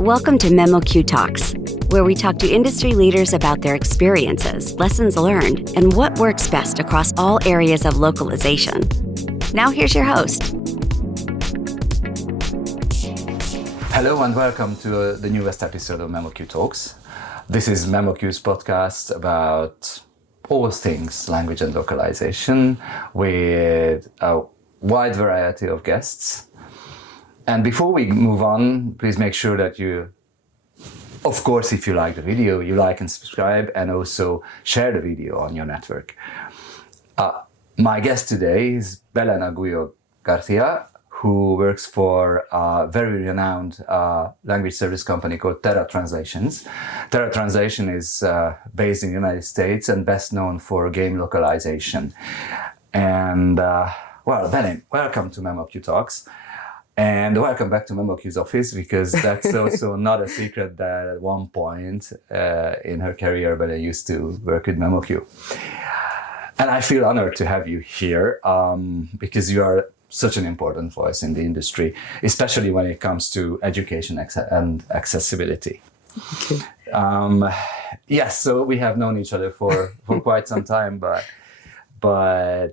Welcome to memoQ Talks, where we talk to industry leaders about their experiences, lessons learned, and what works best across all areas of localization. Now here's your host. Hello and welcome to the newest episode of memoQ Talks. This is memoQ's podcast about all things language and localization with a wide variety of guests. And before we move on, please make sure that you, of course, if you like the video, you like and subscribe and also share the video on your network. My guest today is Belén Agulló García, who works for a very renowned language service company called Terratrans. Terratranslation is based in the United States and best known for game localization. And Belén, welcome to memoQ Talks. And welcome back to memoQ's office, because that's also not a secret that at one point in her career, Belén used to work with memoQ. And I feel honored to have you here because you are such an important voice in the industry, especially when it comes to education and accessibility. Okay. Yes, so we have known each other for quite some time, but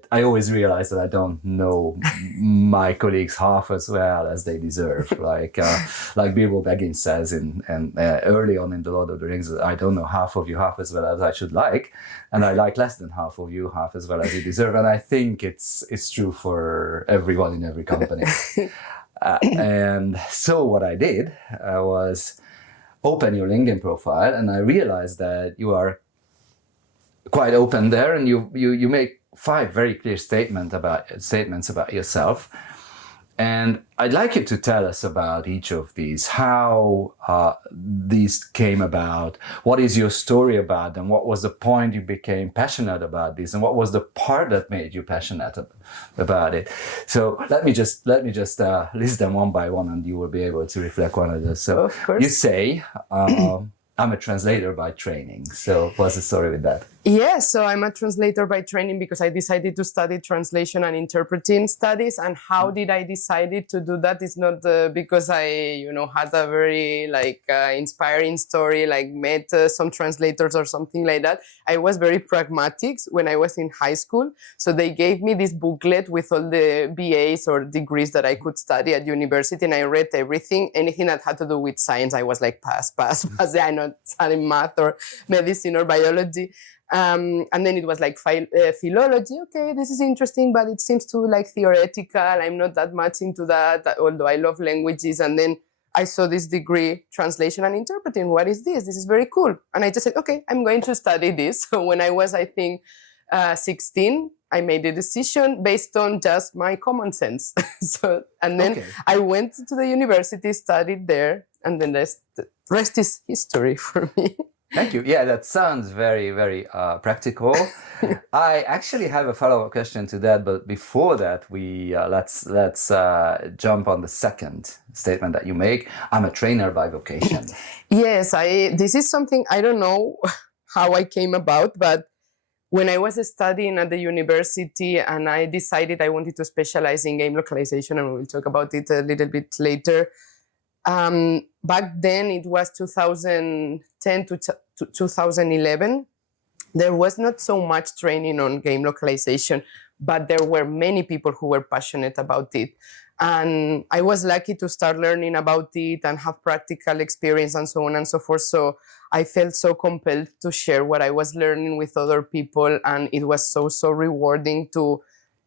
I always realize that I don't know my colleagues half as well as they deserve. Like Bilbo Baggins says early on in The Lord of the Rings, I don't know half of you half as well as I should like, and I like less than half of you half as well as you deserve. And I think it's true for everyone in every company. And so what I did was open your LinkedIn profile, and I realized that you are quite open there, and you make 5 very clear statements about yourself. And I'd like you to tell us about each of these, how these came about, what is your story about them, what was the point you became passionate about this, and what was the part that made you passionate about it. So let me just list them one by one, and you will be able to reflect one of those. So of course. You say, I'm a translator by training. So what's the story with that? Yeah, so I'm a translator by training because I decided to study translation and interpreting studies. And how did I decide to do that? It's not because I, had a very inspiring story, met some translators or something like that. I was very pragmatic when I was in high school. So they gave me this booklet with all the BAs or degrees that I could study at university. And I read everything, anything that had to do with science. I was like, pass. I'm not studying math or medicine or biology. And then it was like philology. Okay, this is interesting, but it seems too theoretical. I'm not that much into that, although I love languages. And then I saw this degree, translation and interpreting. What is this? This is very cool. And I just said, okay, I'm going to study this. So when I was, 16, I made a decision based on just my common sense. I went to the university, studied there, and then the rest is history for me. Thank you. Yeah, that sounds very, very practical. I actually have a follow-up question to that, but before that, we let's jump on the second statement that you make. I'm a trainer by vocation. Yes, this is something I don't know how I came about, but when I was studying at the university and I decided I wanted to specialize in game localization, and we'll talk about it a little bit later. Back then, it was 2010 to 2011. There was not so much training on game localization, but there were many people who were passionate about it. And I was lucky to start learning about it and have practical experience and so on and so forth. So I felt so compelled to share what I was learning with other people. And it was so rewarding to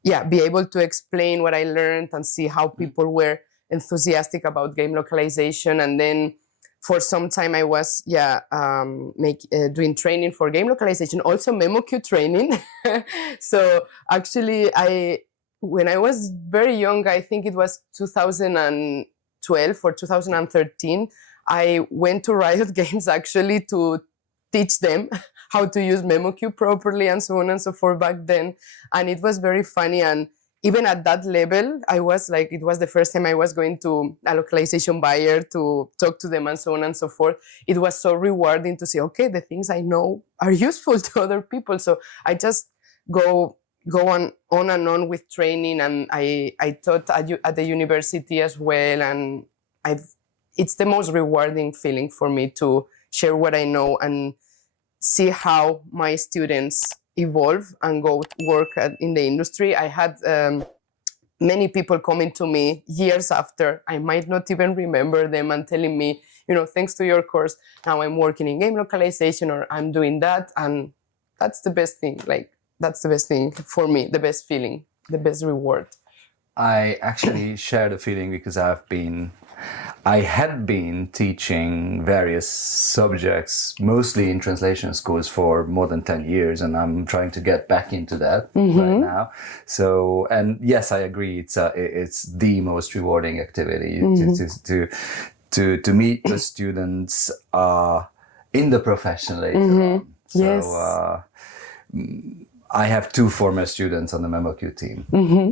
be able to explain what I learned and see how people were enthusiastic about game localization. And then for some time I was doing training for game localization, also memoQ training. So actually when I was very young, I think it was 2012 or 2013, I went to Riot Games actually to teach them how to use memoQ properly and so on and so forth back then. And it was very funny. And even at that level, I was it was the first time I was going to a localization buyer to talk to them and so on and so forth. It was so rewarding to see, okay, the things I know are useful to other people. So I just go on and on with training. And I taught at the university as well. And I've it's the most rewarding feeling for me to share what I know and see how my students evolve and go work in the industry. I had many people coming to me years after. I might not even remember them, and telling me, thanks to your course, now I'm working in game localization, or I'm doing that. And that's the best thing. Like, that's the best thing for me, the best feeling, the best reward. I actually share the feeling because I had been teaching various subjects, mostly in translation schools, for more than 10 years, and I'm trying to get back into that right now. So, and yes, I agree, it's the most rewarding activity to meet the students in the profession later on. So, Yes. I have 2 former students on the memoQ team,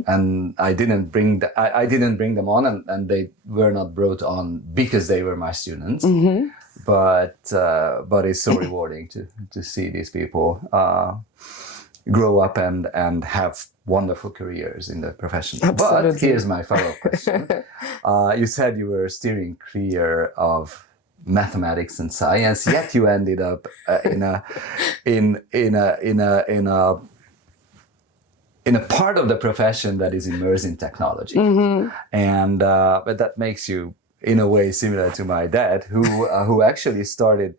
and I didn't bring them on, and they were not brought on because they were my students. But it's so rewarding to see these people grow up and have wonderful careers in the profession. Absolutely. But here's my follow-up question. You said you were steering clear of mathematics and science, yet you ended up in a part of the profession that is immersed in technology, and but that makes you in a way similar to my dad, who actually started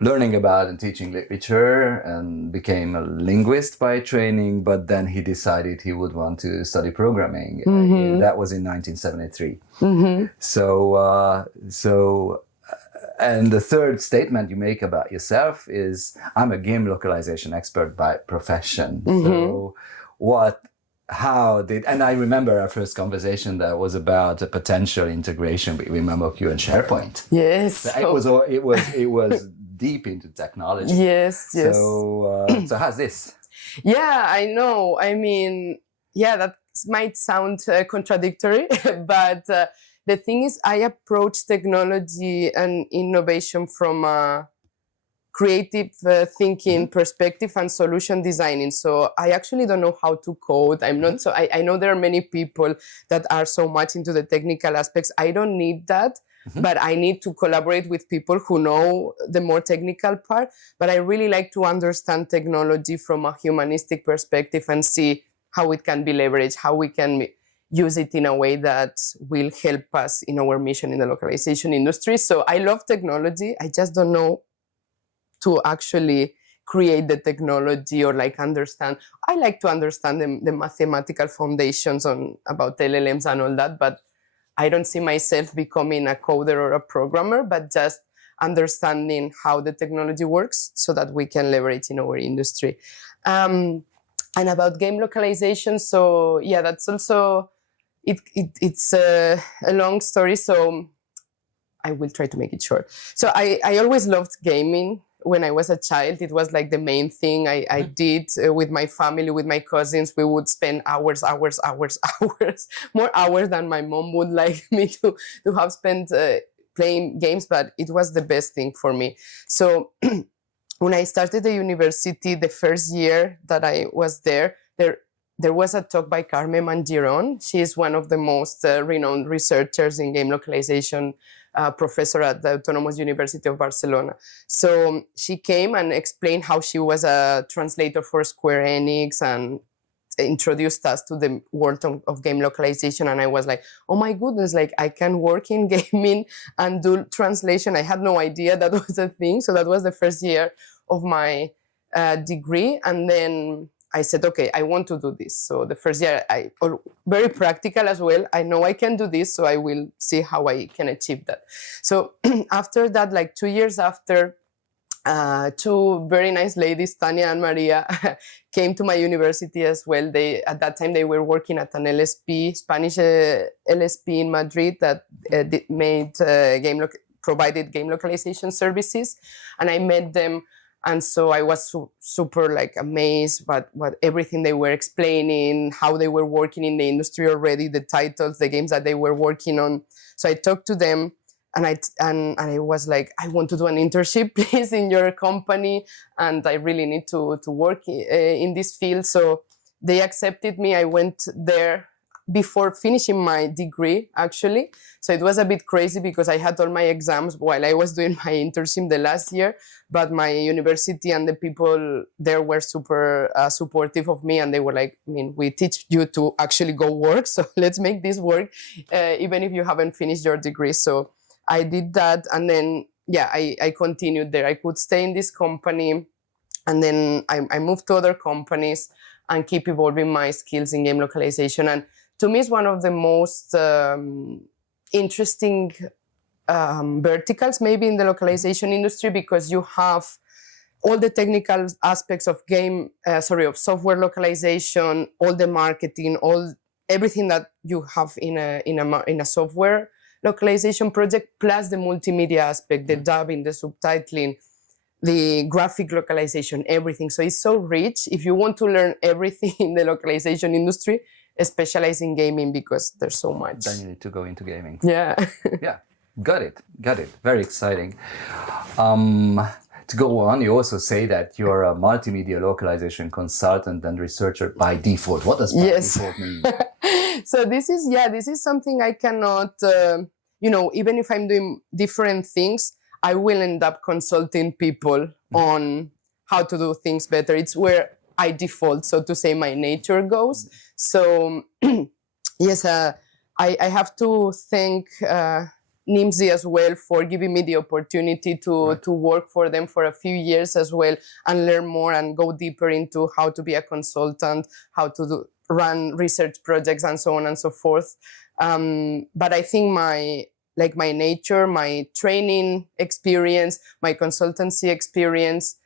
learning about and teaching literature and became a linguist by training, but then he decided he would want to study programming. That was in 1973. And the third statement you make about yourself is, I'm a game localization expert by profession. So and I remember our first conversation that was about a potential integration between memoQ and SharePoint. Yes. So it was deep into technology. Yes. So how's this? Yeah, I know. I mean, yeah, that might sound contradictory, but the thing is, I approach technology and innovation from a creative thinking perspective and solution designing. So I actually don't know how to code. I'm not so. I know there are many people that are so much into the technical aspects. I don't need that. But I need to collaborate with people who know the more technical part. But I really like to understand technology from a humanistic perspective and see how it can be leveraged, how we can use it in a way that will help us in our mission in the localization industry. So I love technology. I just don't know to actually create the technology or like understand. I like to understand the mathematical foundations about LLMs and all that, but I don't see myself becoming a coder or a programmer, but just understanding how the technology works so that we can leverage in our industry. And about game localization, so yeah, that's also, it's a long story, so I will try to make it short. So I always loved gaming. When I was a child, it was like the main thing I did with my family, with my cousins. We would spend hours, more hours than my mom would like me to have spent playing games, but it was the best thing for me. So when I started the university, the first year that I was there was a talk by Carmen Mangiron. She is one of the most renowned researchers in game localization, professor at the Autonomous University of Barcelona. So she came and explained how she was a translator for Square Enix and introduced us to the world of game localization. And I was like, oh my goodness, like I can work in gaming and do translation. I had no idea that was a thing. So that was the first year of my degree. And then I said, okay, I want to do this. So the first year, very practical as well. I know I can do this, so I will see how I can achieve that. So after that, like 2 years after, 2 very nice ladies, Tania and Maria, came to my university as well. At that time, they were working at an LSP, Spanish LSP in Madrid that provided game localization services. And I met them. And so I was super like amazed by what everything they were explaining, how they were working in the industry already, the titles, the games that they were working on. So I talked to them and I was like, I want to do an internship, please, in your company. And I really need to work in this field. So they accepted me. I went there before finishing my degree, actually. So it was a bit crazy because I had all my exams while I was doing my internship the last year, but my university and the people there were super supportive of me, and they were like, I mean, we teach you to actually go work, so let's make this work, even if you haven't finished your degree. So I did that, and then, I continued there. I could stay in this company, and then I moved to other companies and keep evolving my skills in game localization. And to me, it's one of the most interesting verticals maybe in the localization industry, because you have all the technical aspects of of software localization, all the marketing, everything that you have in a software localization project, plus the multimedia aspect, the dubbing, the subtitling, the graphic localization, everything. So it's so rich. If you want to learn everything in the localization industry, specialize in gaming, because there's so much. Then you need to go into gaming. Yeah. Yeah, got it. Very exciting. To go on, you also say that you're a multimedia localization consultant and researcher by default. What does by default mean? So this is something I cannot, even if I'm doing different things, I will end up consulting people on how to do things better. It's where I default, so to say, my nature goes. So yes, I have to thank NIMSI as well for giving me the opportunity to work for them for a few years as well, and learn more and go deeper into how to be a consultant, how to run research projects, and so on and so forth. But I think my nature, my training experience, my consultancy experience,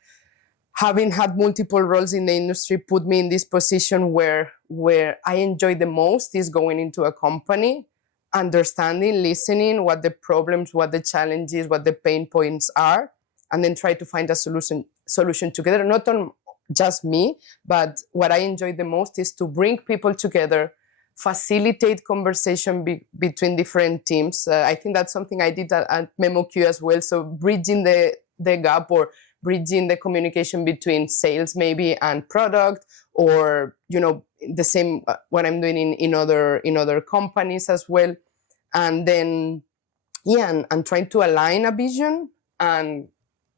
having had multiple roles in the industry, put me in this position where I enjoy the most is going into a company, understanding, listening, what the problems, what the challenges, what the pain points are, and then try to find a solution together. Not on just me, but what I enjoy the most is to bring people together, facilitate conversation between different teams. I think that's something I did at memoQ as well. So bridging the gap, or bridging the communication between sales maybe and product, or the same what I'm doing in other companies as well. And then and trying to align a vision and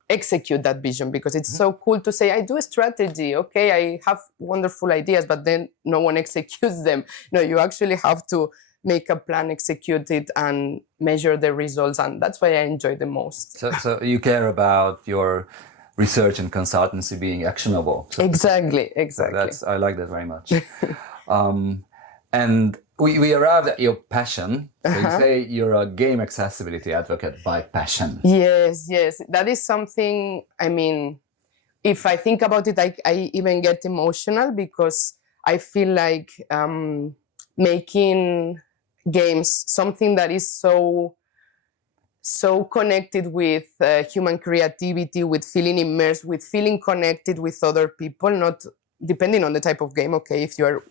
execute that vision, because it's so cool to say I do a strategy, okay, I have wonderful ideas, but then no one executes them. No, you actually have to make a plan, execute it, and measure the results, and that's why I enjoy the most. So you care about your research and consultancy being actionable. So Exactly. I like that very much. And we arrived at your passion. So you say you're a game accessibility advocate by passion. Yes. That is something, I mean, if I think about it, I even get emotional, because I feel like making games something that is so connected with human creativity, with feeling immersed, with feeling connected with other people, not depending on the type of game. Okay, if you're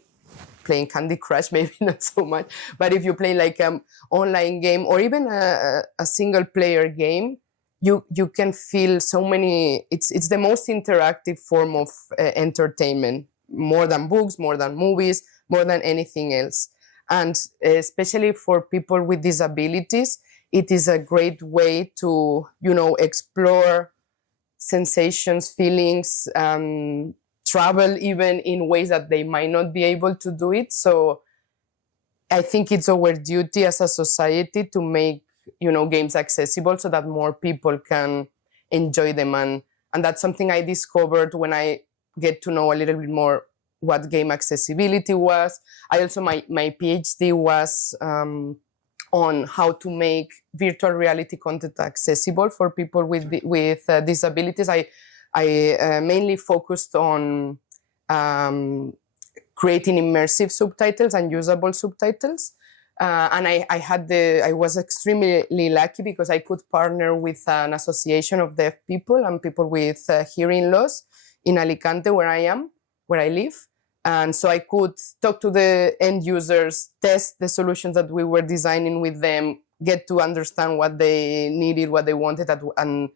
playing Candy Crush, maybe not so much, but if you play like an online game, or even a single player game, you can feel so many. It's the most interactive form of entertainment, more than books, more than movies, more than anything else. And especially for people with disabilities, it is a great way to, explore sensations, feelings, travel even in ways that they might not be able to do it. So I think it's our duty as a society to make, games accessible so that more people can enjoy them. And that's something I discovered when I get to know a little bit more what game accessibility was. I also, my PhD was on how to make virtual reality content accessible for people with disabilities. I mainly focused on creating immersive subtitles and usable subtitles. And I was extremely lucky, because I could partner with an association of deaf people and people with hearing loss in Alicante, where I live. And so I could talk to the end users, test the solutions that we were designing with them, get to understand what they needed, what they wanted, and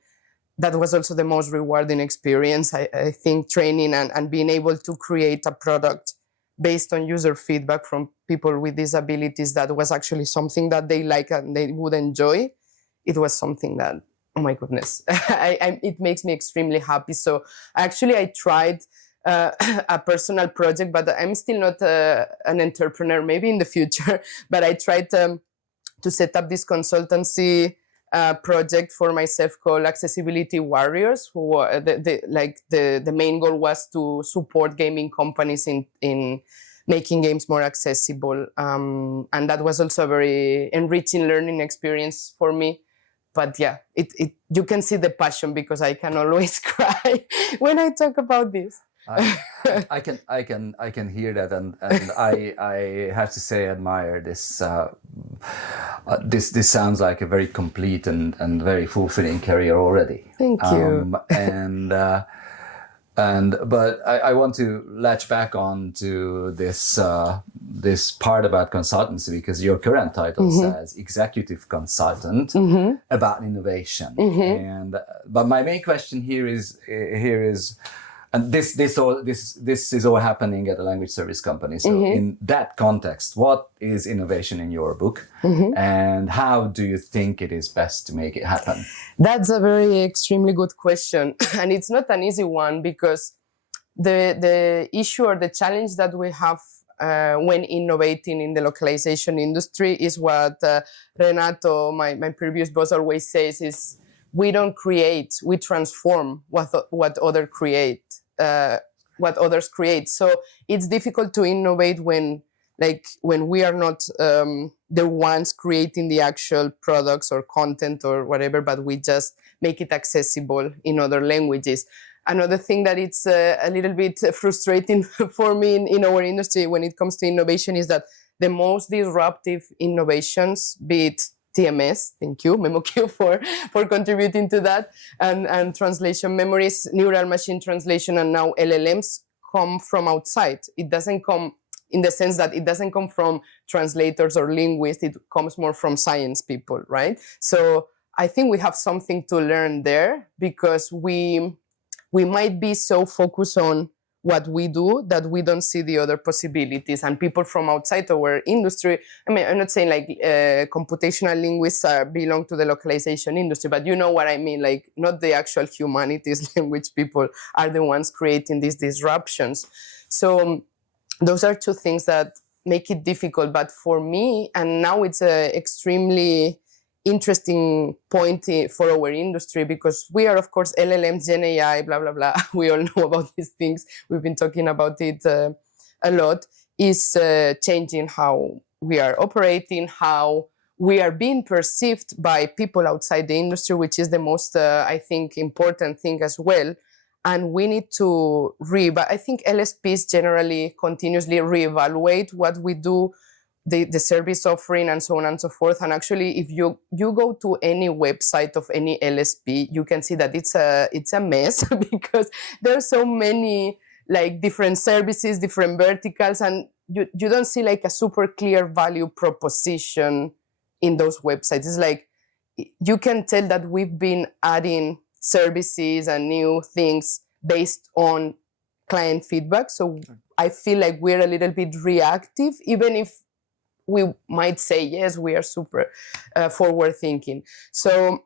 that was also the most rewarding experience, I think, training and being able to create a product based on user feedback from people with disabilities that was actually something that they like and they would enjoy, it was something that, oh my goodness, it makes me extremely happy. So actually I tried a personal project, but I'm still not an entrepreneur, maybe in the future, but I tried to set up this consultancy project for myself called Accessibility Warriors, who the main goal was to support gaming companies in making games more accessible. And that was also a very enriching learning experience for me. But yeah, you can see the passion because I can always cry when I talk about this. I can hear that, and I have to say I admire this. This sounds like a very complete and very fulfilling career already. Thank you. But I want to latch back on to this part about consultancy, because your current title says executive consultant about innovation. But my main question here is. And this is all happening at a language service company. So in that context, what is innovation in your book, and how do you think it is best to make it happen? That's a very extremely good question, and it's not an easy one, because the issue or the challenge that we have when innovating in the localization industry is what Renato, my previous boss, always says is, we don't create, we transform what others create. So it's difficult to innovate when we are not the ones creating the actual products or content or whatever, but we just make it accessible in other languages. Another thing that it's a little bit frustrating for me in our industry when it comes to innovation is that the most disruptive innovations, be it TMS, thank you, memoQ for contributing to that, and translation memories, neural machine translation, and now LLMs come from outside. It doesn't come in the sense that it doesn't come from translators or linguists, it comes more from science people, right? So I think we have something to learn there, because we might be so focused on what we do that we don't see the other possibilities. And people from outside our industry, I mean, I'm not saying like computational linguists belong to the localization industry, but you know what I mean, like not the actual humanities language people are the ones creating these disruptions. So those are two things that make it difficult. But for me, and now it's an extremely interesting point for our industry, because we are, of course, LLMs, Gen AI, blah, blah, blah. We all know about these things. We've been talking about it a lot. Is changing how we are operating, how we are being perceived by people outside the industry, which is the most, I think, important thing as well. And we need to I think LSPs generally continuously reevaluate what we do, the service offering, and so on and so forth. And actually, if you go to any website of any LSP, you can see that it's a mess because there are so many like different services, different verticals, and you don't see like a super clear value proposition in those websites. It's like you can tell that we've been adding services and new things based on client feedback. So I feel like we're a little bit reactive, even if we might say, yes, we are super forward thinking. So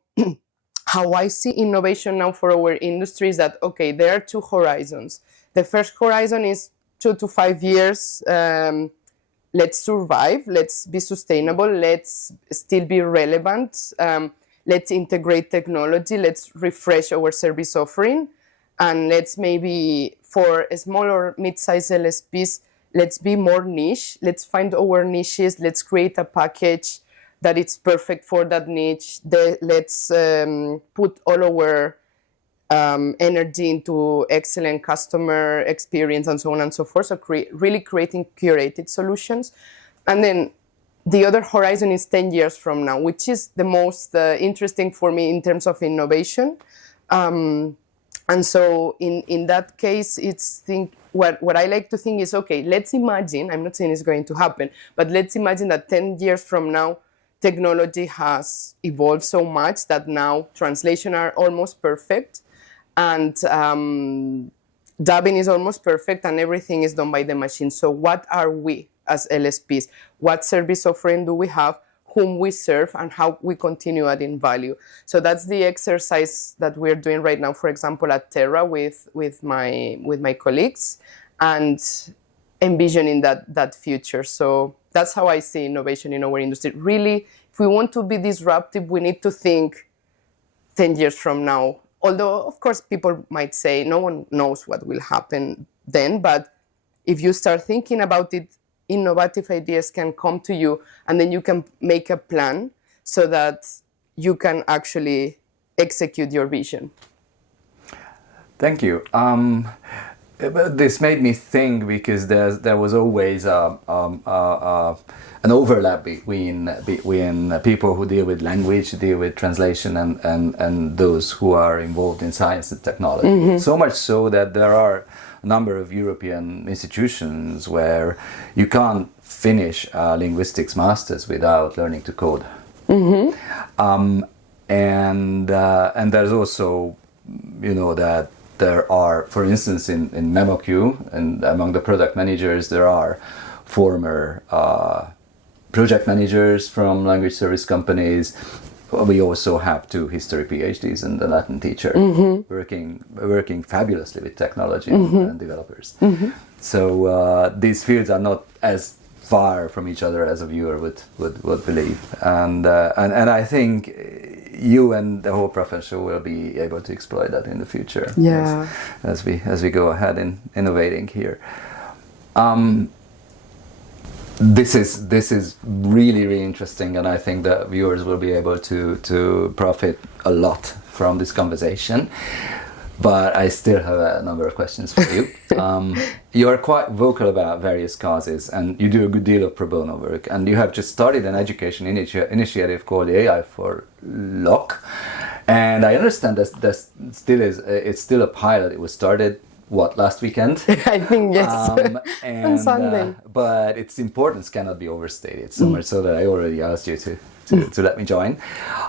how I see innovation now for our industry is that, okay, there are two horizons. The first horizon is 2 to 5 years. Let's survive. Let's be sustainable. Let's still be relevant. Let's integrate technology. Let's refresh our service offering. And let's maybe, for a small or mid-sized LSPs, let's be more niche. Let's find our niches. Let's create a package that it's perfect for that niche. Let's put all our energy into excellent customer experience and so on and so forth. So really creating curated solutions. And then the other horizon is 10 years from now, which is the most interesting for me in terms of innovation. And so in that case, what I like to think is, okay, let's imagine, I'm not saying it's going to happen, but let's imagine that 10 years from now, technology has evolved so much that now translation are almost perfect. And dubbing is almost perfect and everything is done by the machine. So what are we as LSPs? What service offering do we have, whom we serve, and how we continue adding value? So that's the exercise that we're doing right now, for example, at Terra with my colleagues, and envisioning that future. So that's how I see innovation in our industry. Really, if we want to be disruptive, we need to think 10 years from now. Although, of course, people might say no one knows what will happen then, but if you start thinking about it, innovative ideas can come to you, and then you can make a plan so that you can actually execute your vision. Thank you. This made me think, because there was always an overlap between people who deal with language, deal with translation, and those who are involved in science and technology. Mm-hmm. So much so that there are a number of European institutions where you can't finish a linguistics master's without learning to code. Mm-hmm. And there's also, that there are, for instance, in memoQ, and among the product managers, there are former project managers from language service companies. We also have 2 history PhDs and a Latin teacher, mm-hmm. working fabulously with technology, mm-hmm. and developers. Mm-hmm. So these fields are not as far from each other as a viewer would believe, and I think you and the whole profession will be able to exploit that in the future. Yeah. As we go ahead in innovating here. This is really, really interesting, and I think that viewers will be able to profit a lot from this conversation. But I still have a number of questions for you. You are quite vocal about various causes, and you do a good deal of pro bono work. And you have just started an education initiative called AI for Lock. And I understand that it's still a pilot. It was started last weekend? I think yes. On Sunday. But its importance cannot be overstated. So much so that I already asked you to let me join.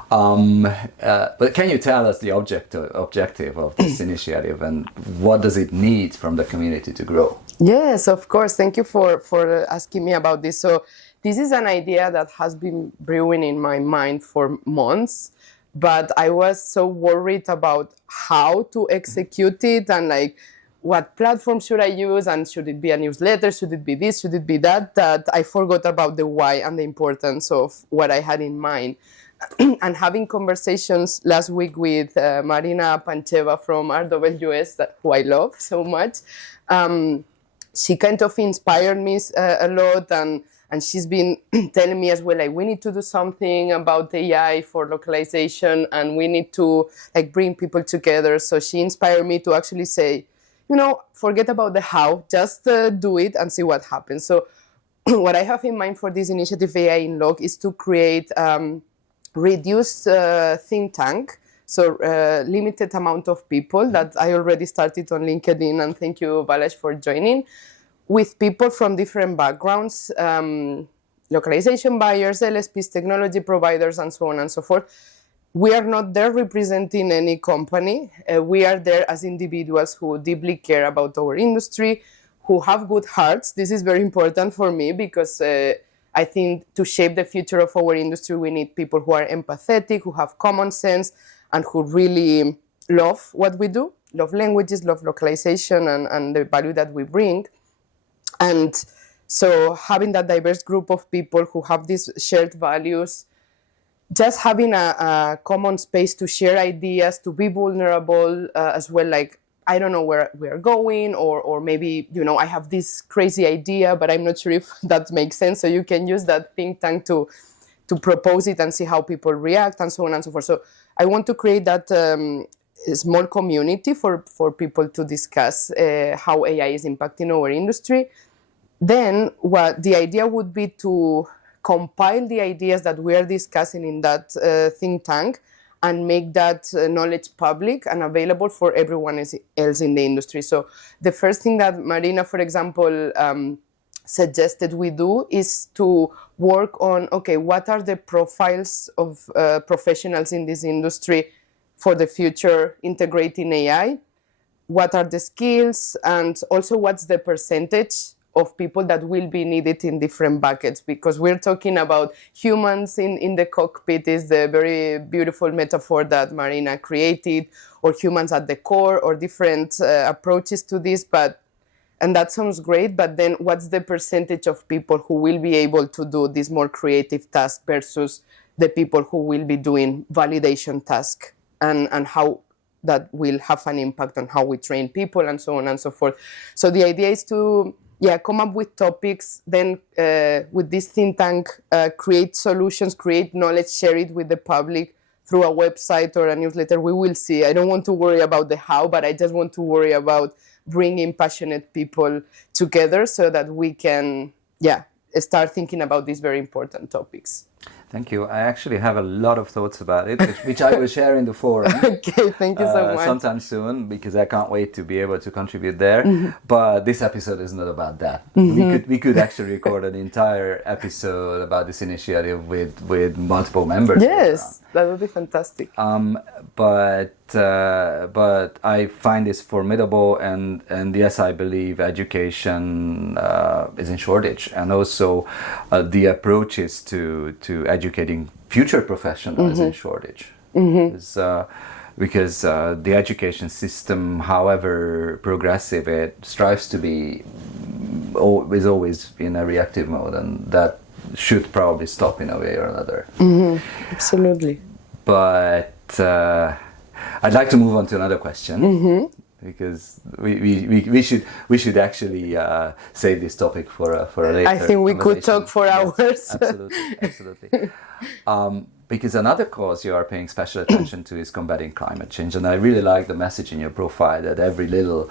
But can you tell us the objective of this initiative, and what does it need from the community to grow? Yes, of course. Thank you for asking me about this. So this is an idea that has been brewing in my mind for months, but I was so worried about how to execute it, and what platform should I use, and should it be a newsletter, should it be this, should it be that I forgot about the why and the importance of what I had in mind. And having conversations last week with Marina Pancheva from RWS, who I love so much, she kind of inspired me a lot, and she's been telling me as well, we need to do something about AI for localization, and we need to bring people together. So she inspired me to actually say, forget about the how, just do it and see what happens. So what I have in mind for this initiative, AI in Log, is to create reduced think tank. So limited amount of people that I already started on LinkedIn, and thank you, Balázs, for joining, with people from different backgrounds, localization buyers, LSPs, technology providers, and so on and so forth. We are not there representing any company. We are there as individuals who deeply care about our industry, who have good hearts. This is very important for me, because I think to shape the future of our industry, we need people who are empathetic, who have common sense, and who really love what we do, love languages, love localization, and the value that we bring. And so having that diverse group of people who have these shared values, just having a common space to share ideas, to be vulnerable as well, I don't know where we are going, or maybe, I have this crazy idea, but I'm not sure if that makes sense. So you can use that think tank to propose it and see how people react, and so on and so forth. So I want to create that small community for people to discuss how AI is impacting our industry. Then what the idea would be to compile the ideas that we are discussing in that think tank, and make that knowledge public and available for everyone else in the industry. So the first thing that Marina, for example, suggested we do is to work on, what are the profiles of professionals in this industry for the future integrating AI? what are the skills, and also what's the percentage of people that will be needed in different buckets, because we're talking about humans in the cockpit is the very beautiful metaphor that Marina created, or humans at the core, or different approaches to this, and that sounds great, but then what's the percentage of people who will be able to do this more creative task versus the people who will be doing validation task, and how that will have an impact on how we train people and so on and so forth. So the idea is to come up with topics, then with this think tank, create solutions, create knowledge, share it with the public through a website or a newsletter. We will see. I don't want to worry about the how, but I just want to worry about bringing passionate people together so that we can, start thinking about these very important topics. Thank you. I actually have a lot of thoughts about it, which I will share in the forum. Okay, thank you so much. Sometime soon, because I can't wait to be able to contribute there. But this episode is not about that. We could actually record an entire episode about this initiative with multiple members. Yes, that would be fantastic. But I find this formidable, and yes, I believe education is in shortage, and also the approaches to educating future professionals in shortage. Because the education system, however progressive it strives to be, is always in a reactive mode, and that should probably stop in a way or another. Absolutely. But I'd like to move on to another question, because we should actually save this topic for a later. I think we could talk for hours. Yes, absolutely. Because another cause you are paying special attention to is combating climate change, and I really like the message in your profile that every little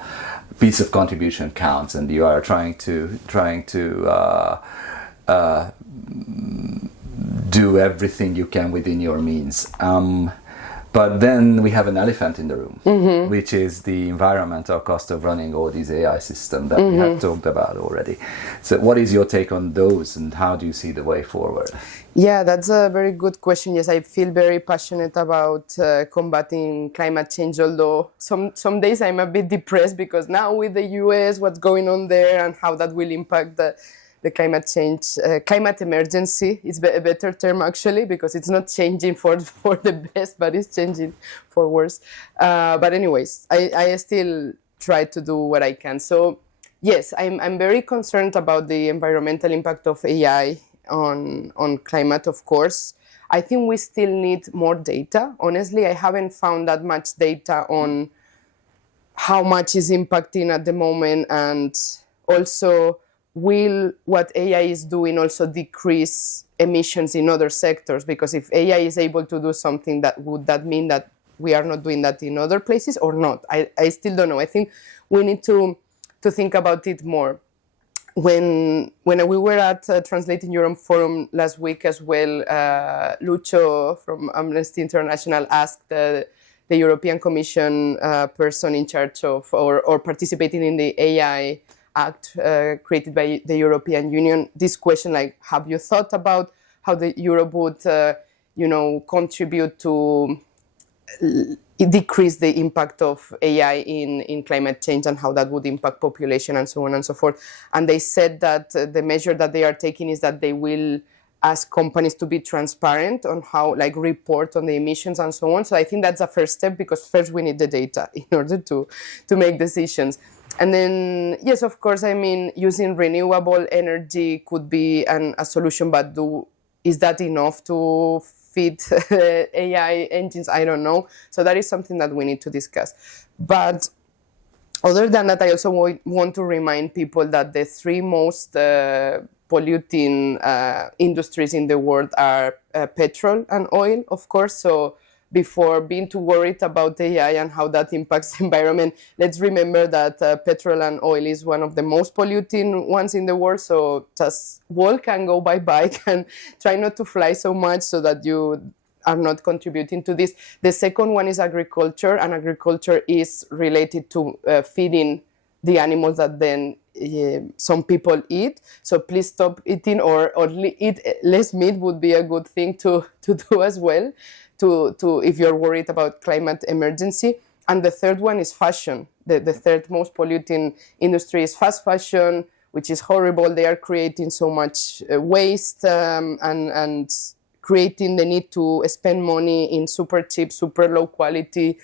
piece of contribution counts, and you are trying to do everything you can within your means. But then we have an elephant in the room, which is the environmental cost of running all these AI systems that we have talked about already. So what is your take on those, and how do you see the way forward? Yeah, that's a very good question. Yes, I feel very passionate about combating climate change, although some days I'm a bit depressed, because now with the US, what's going on there and how that will impact the climate change, climate emergency is a better term actually, because it's not changing for the best, but it's changing for worse. But anyways, I still try to do what I can. So yes, I'm very concerned about the environmental impact of AI on climate, of course. I think we still need more data. Honestly, I haven't found that much data on how much is impacting at the moment, and also will what AI is doing also decrease emissions in other sectors? Because if AI is able to do something, would that mean that we are not doing that in other places or not? I still don't know. I think we need to think about it more. When we were at Translating Europe Forum last week as well, Lucho from Amnesty International asked the European Commission person in charge of or participating in the AI Act created by the European Union this question, like, have you thought about how the Europe would contribute to decrease the impact of AI in climate change, and how that would impact population and so on and so forth? And they said that the measure that they are taking is that they will ask companies to be transparent on how, like, report on the emissions and so on. So I think that's a first step, because first we need the data in order to make decisions. And then, yes, of course, I mean, using renewable energy could be a solution, but is that enough to feed AI engines? I don't know. So that is something that we need to discuss. But other than that, I also want to remind people that the three most polluting industries in the world are petrol and oil, of course. So before being too worried about AI and how that impacts the environment, let's remember that petrol and oil is one of the most polluting ones in the world. So just walk and go by bike and try not to fly so much so that you are not contributing to this. The second one is agriculture, and agriculture is related to feeding the animals that then some people eat. So please stop eating or eat less meat would be a good thing to do as well. To if you're worried about climate emergency. And the third one is fashion, the third most polluting industry is fast fashion, which is horrible. They are creating so much waste and creating the need to spend money in super cheap, super low quality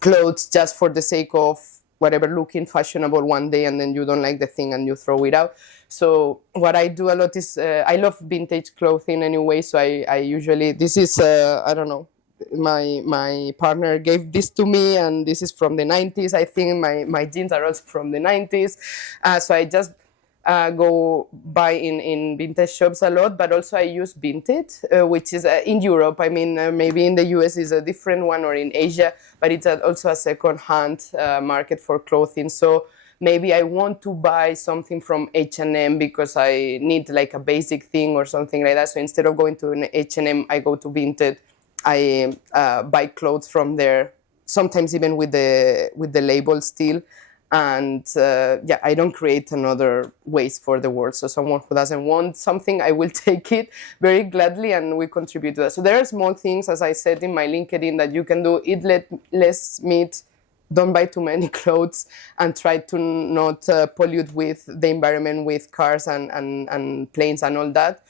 clothes just for the sake of whatever looking fashionable one day, and then you don't like the thing and you throw it out. So what I do a lot is I love vintage clothing anyway. So I usually, this is I don't know, my partner gave this to me, and this is from the 90s. I think my jeans are also from the 90s. So I just go buy in vintage shops a lot, but also I use Vinted, which is in Europe. I mean, maybe in the US is a different one, or in Asia, but it's also a second-hand market for clothing. So maybe I want to buy something from H&M because I need like a basic thing or something like that. So instead of going to an H&M, I go to Vinted. I buy clothes from there, sometimes even with the label still. And I don't create another waste for the world. So someone who doesn't want something, I will take it very gladly, and we contribute to that. So there are small things, as I said in my LinkedIn, that you can do. Eat less meat, don't buy too many clothes, and try to not pollute with the environment with cars and planes and all that.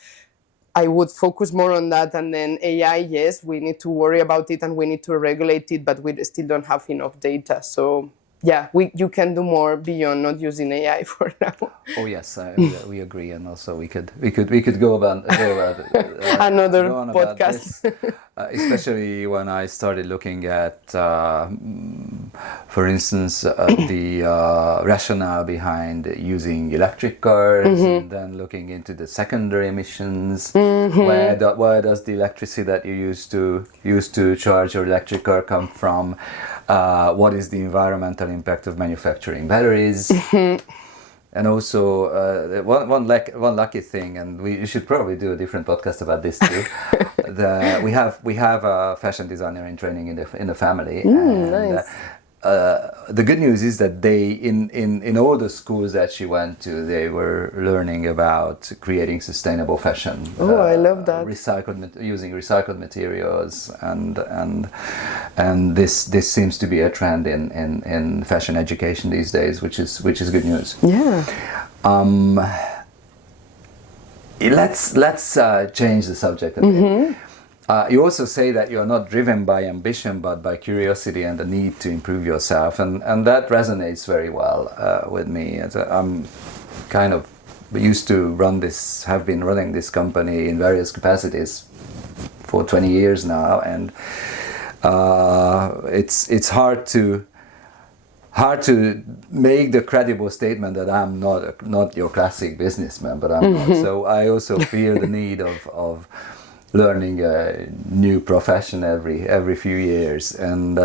I would focus more on that. And then AI, yes, we need to worry about it and we need to regulate it, but we still don't have enough data. So yeah, you can do more beyond not using AI for now. Oh yes, we agree, and also we could go about another podcast, especially when I started looking at, for instance, the rationale behind using electric cars, and then looking into the secondary emissions. Where does the electricity that you use to charge your electric car come from? What is the environmental impact of manufacturing batteries? And also one lucky thing, and we should probably do a different podcast about this too. We have a fashion designer in training in the family. Nice. The good news is that they in all the schools that she went to, they were learning about creating sustainable fashion. Oh, I love that. Using recycled materials, and this seems to be a trend in fashion education these days, which is good news. Yeah. Let's change the subject a bit. You also say that you're not driven by ambition, but by curiosity and the need to improve yourself, and that resonates very well with me. I'm kind of used to have been running this company in various capacities for 20 years now, and it's hard to make the credible statement that I'm not your classic businessman, but I'm not. So I also feel the need of learning a new profession every few years. And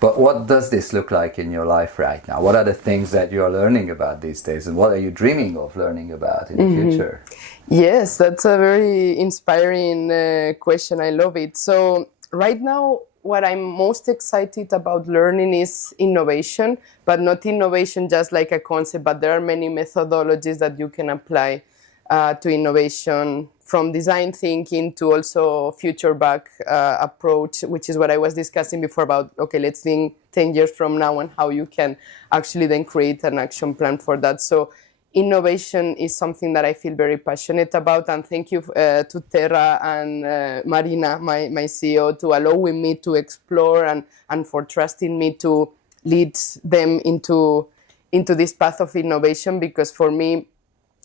but what does this look like in your life right now? What are the things that you are learning about these days, and what are you dreaming of learning about in the future? Yes, that's a very inspiring question. I love it. So right now, what I'm most excited about learning is innovation, but not innovation just like a concept, but there are many methodologies that you can apply to innovation, from design thinking to also future back approach, which is what I was discussing before about, okay, let's think 10 years from now and how you can actually then create an action plan for that. So innovation is something that I feel very passionate about, and thank you to Terra and Marina, my CEO, to allowing me to explore and for trusting me to lead them into this path of innovation, because for me,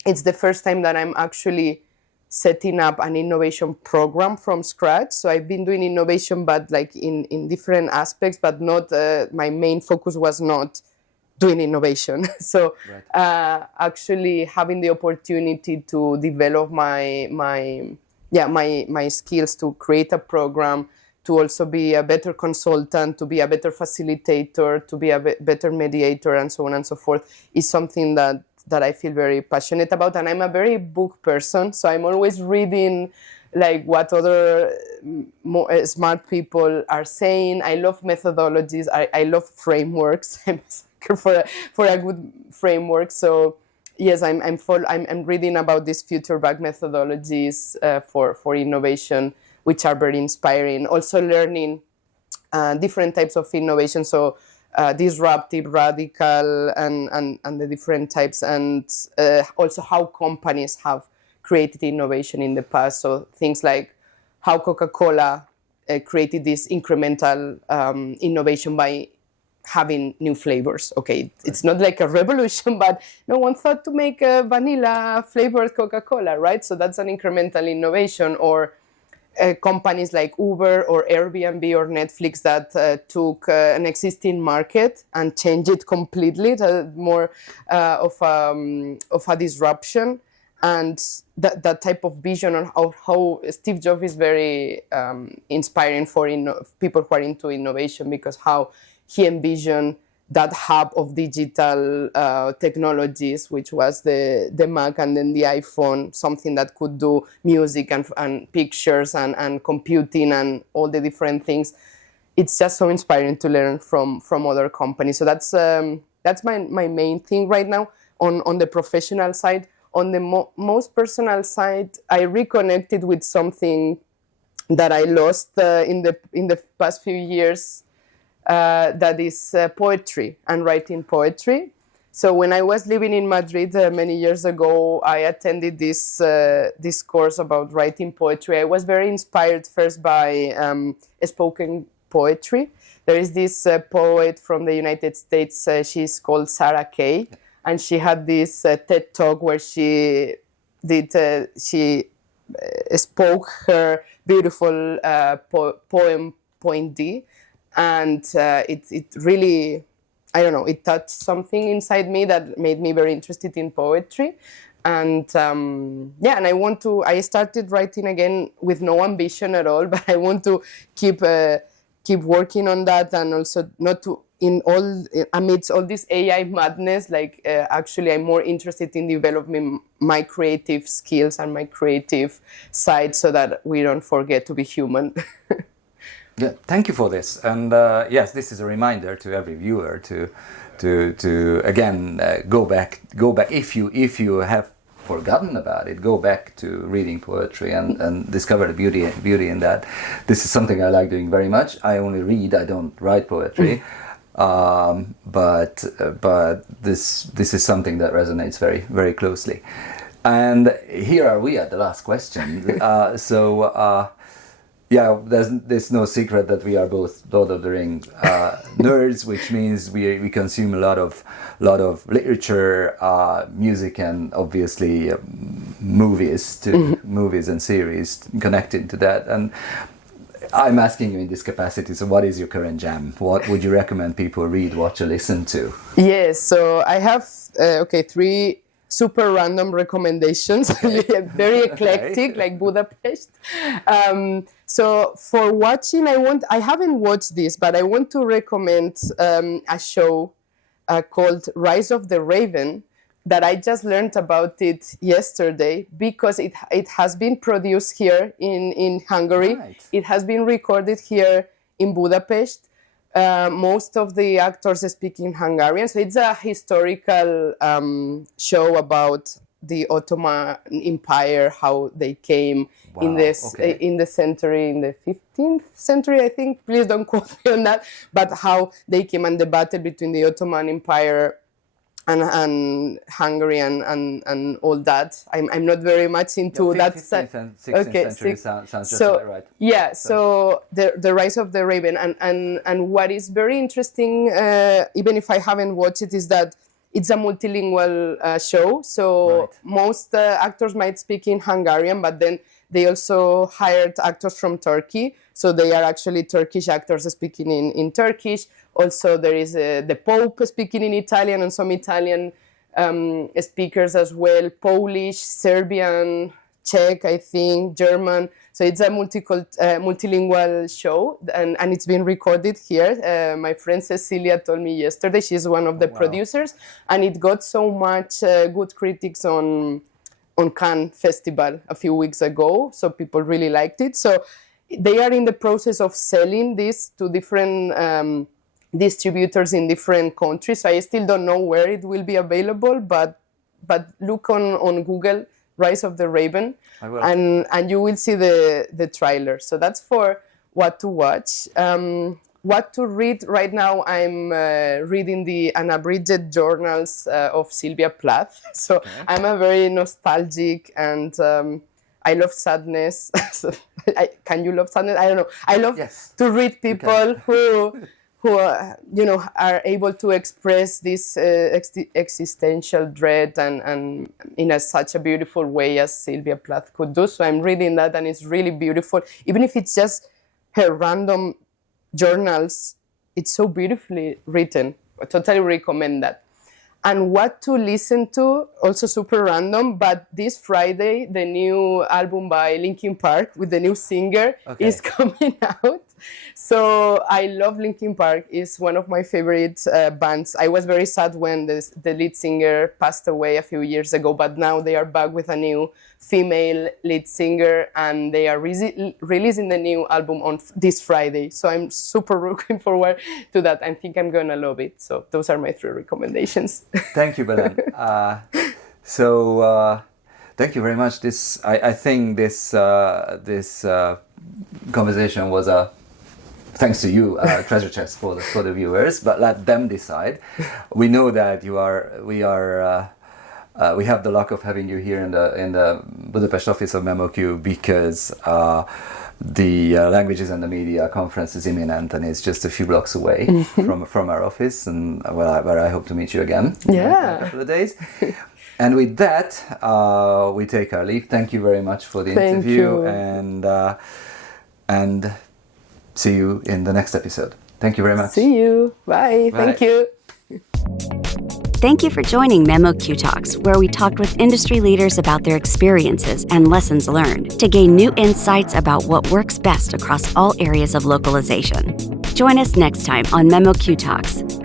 it's the first time that I'm actually setting up an innovation program from scratch. So I've been doing innovation, but like in different aspects, but not, my main focus was not doing innovation. So actually having the opportunity to develop my skills, to create a program, to also be a better consultant, to be a better facilitator, to be a better mediator, and so on and so forth, is something that I feel very passionate about. And I'm a very book person, so I'm always reading like what other more smart people are saying. I love methodologies. I love frameworks. I'm a sucker for a good framework. So yes, I'm reading about these future back methodologies for innovation, which are very inspiring. Also learning different types of innovation. So disruptive, radical, and the different types, and also how companies have created innovation in the past. So things like how Coca-Cola created this incremental innovation by having new flavors. Okay, it's not like a revolution, but no one thought to make a vanilla flavored Coca-Cola, right? So that's an incremental innovation. Or companies like Uber or Airbnb or Netflix that took an existing market and changed it completely to more of a disruption. And that type of vision of how Steve Jobs is very inspiring for people who are into innovation, because how he envisioned that hub of digital technologies, which was the Mac and then the iPhone, something that could do music and pictures and computing and all the different things. It's just so inspiring to learn from other companies. So that's my main thing right now on the professional side. On the most personal side, I reconnected with something that I lost in the past few years. That is poetry and writing poetry. So when I was living in Madrid many years ago, I attended this course about writing poetry. I was very inspired first by spoken poetry. There is this poet from the United States. She's called Sarah Kay, and she had this TED Talk where she spoke her beautiful poem Point D. And it really, I don't know, it touched something inside me that made me very interested in poetry. And and I started writing again with no ambition at all, but I want to keep working on that, and also not to, amidst all this AI madness, actually I'm more interested in developing my creative skills and my creative side so that we don't forget to be human. Yeah, thank you for this, and yes, this is a reminder to every viewer to again go back if you have forgotten about it, go back to reading poetry and discover the beauty in that. This is something I like doing very much. I only read, I don't write poetry, but this is something that resonates very very closely. And here are we at the last question. Yeah, there's no secret that we are both Lord of the Ring nerds, which means we consume a lot of literature, music, and obviously movies and series connected to that. And I'm asking you in this capacity, so what is your current jam? What would you recommend people read, watch, or listen to? Yes, so I have 3 super random recommendations, very eclectic, like Budapest. So for watching, I haven't watched this, but I want to recommend a show called Rise of the Raven, that I just learned about it yesterday, because it has been produced here in Hungary. Right. It has been recorded here in Budapest. Most of the actors speak in Hungarian, so it's a historical show about the Ottoman Empire, how they came in the 15th century, I think. Please don't quote me on that, but how they came and the battle between the Ottoman Empire and Hungary and all that. I'm not very much into that. 15th and 16th century sounds just right. Yeah, so the Rise of the Raven, and what is very interesting, even if I haven't watched it, is that it's a multilingual show. So right. Most actors might speak in Hungarian, but then they also hired actors from Turkey. So they are actually Turkish actors speaking in Turkish. Also, there is the Pope speaking in Italian, and some Italian speakers as well, Polish, Serbian, Czech, I think, German. So it's a multilingual show, and it's been recorded here. My friend Cecilia told me yesterday, she's one of the producers, and it got so much good critics on Cannes Festival a few weeks ago, so people really liked it. So they are in the process of selling this to different distributors in different countries. So I still don't know where it will be available, but look on Google, Rise of the Raven, and you will see the trailer. So that's for what to watch. what to read right now, I'm reading the unabridged journals of Sylvia Plath. So I'm a very nostalgic and I love sadness. Can you love sadness? I don't know. I love to read people who are able to express this existential dread and in such a beautiful way as Sylvia Plath could do. So I'm reading that, and it's really beautiful. Even if it's just her random journals, it's so beautifully written. I totally recommend that. And what to listen to, also super random, but this Friday, the new album by Linkin Park with the new singer is coming out. So I love Linkin Park. It's one of my favorite bands. I was very sad when the lead singer passed away a few years ago, but now they are back with a new female lead singer, and they are releasing the new album on this Friday. So I'm super looking forward to that. I think I'm going to love it. So those are my 3 recommendations. Thank you, Belén. Thank you very much. I think this conversation was thanks to you, treasure chest for the viewers. But let them decide. We know that we have the luck of having you here in the Budapest office of memoQ because the Languages and the Media conference is imminent, and it's just a few blocks away from our office, and where I hope to meet you again in a couple of days. And with that, we take our leave. Thank you very much for the interview, and see you in the next episode. Thank you very much. See you. Bye. Thank you. Thank you for joining memoQ Talks, where we talked with industry leaders about their experiences and lessons learned to gain new insights about what works best across all areas of localization. Join us next time on memoQ Talks.